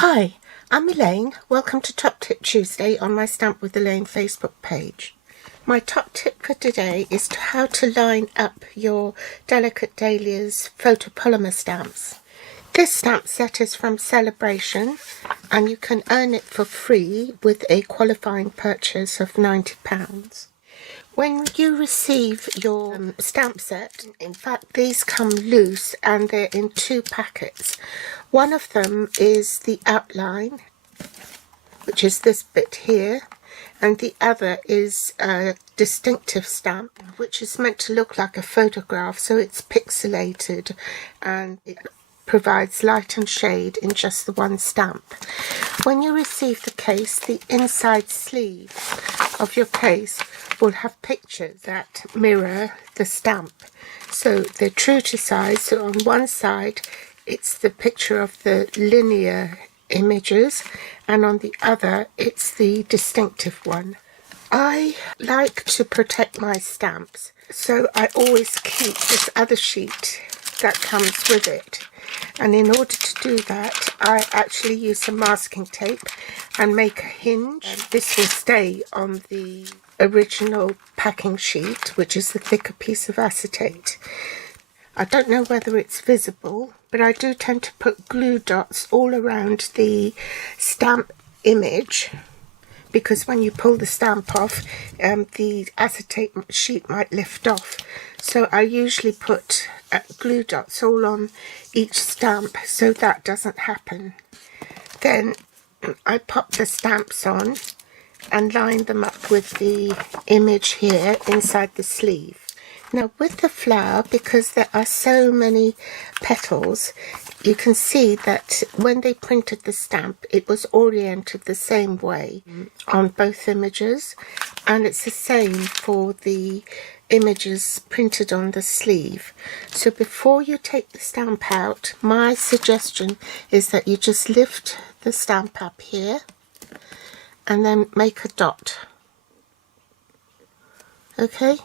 Hi, I'm Elaine. Welcome to Top Tip Tuesday on my Stamp with Elaine Facebook page. My top tip for today is how to line up your Delicate Dahlia's photopolymer stamps. This stamp set is from Celebration and you can earn it for free with a qualifying purchase of £90. When you receive your stamp set, in fact these come loose and they're in two packets. One of them is the outline, which is this bit here, and the other is a distinctive stamp, which is meant to look like a photograph, so it's pixelated and it provides light and shade in just the one stamp. When you receive the case, the inside sleeve of your case will have pictures that mirror the stamp, so they're true to size. So on one side it's the picture of the linear images and on the other it's the distinctive one. I like to protect my stamps, so I always keep this other sheet that comes with it, and in order to do that I actually use some masking tape and make a hinge. This will stay on the original packing sheet, which is the thicker piece of acetate. I don't know whether it's visible, but I do tend to put glue dots all around the stamp image, because when you pull the stamp off, the acetate sheet might lift off. So I usually put glue dots all on each stamp so that doesn't happen. Then I pop the stamps on and line them up with the image here inside the sleeve. Now with the flower, because there are so many petals, you can see that when they printed the stamp it was oriented the same way on both images, and it's the same for the images printed on the sleeve. So before you take the stamp out, my suggestion is that you just lift the stamp up here and then make a dot. Okay?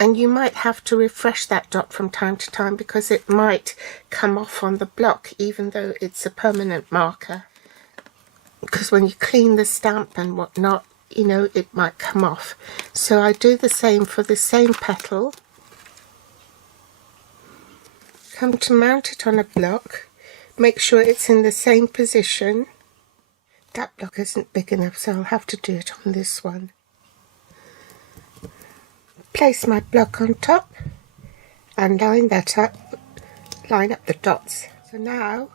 And you might have to refresh that dot from time to time because it might come off on the block even though it's a permanent marker. Because when you clean the stamp and whatnot, you know, it might come off. So I do the same for the same petal. Come to mount it on a block. Make sure it's in the same position. That block isn't big enough, so I'll have to do it on this one. Place my block on top and line that up, line up the dots. So now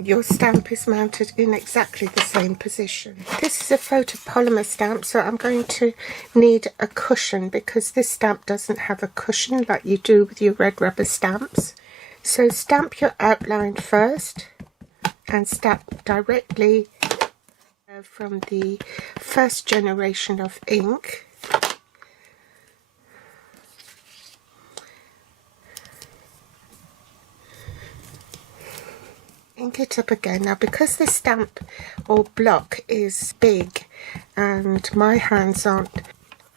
your stamp is mounted in exactly the same position. This is a photopolymer stamp, so I'm going to need a cushion because this stamp doesn't have a cushion like you do with your red rubber stamps. So stamp your outline first and stamp directly from the first generation of ink. Ink it up again. Now because the stamp or block is big and my hands aren't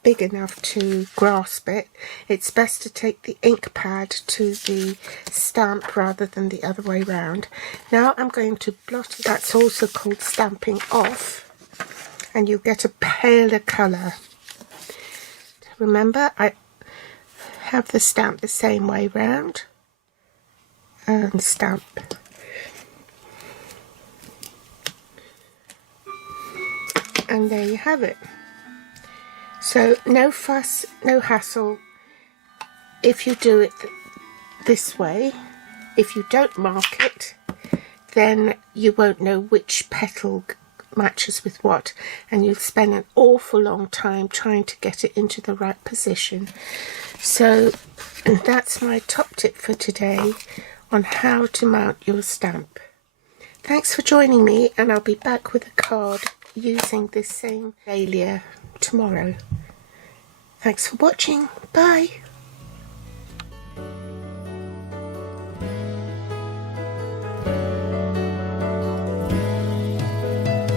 big enough to grasp it, it's best to take the ink pad to the stamp rather than the other way round. Now I'm going to blot it. That's also called stamping off, and you get a paler colour. Remember, I have the stamp the same way round and stamp. And there you have it. So no fuss, no hassle if you do it this way. If you don't mark it, then you won't know which petal matches with what, and you'll spend an awful long time trying to get it into the right position. So that's my top tip for today on how to mount your stamp. Thanks for joining me, and I'll be back with a card using this same dahlia tomorrow. Thanks for watching. Bye.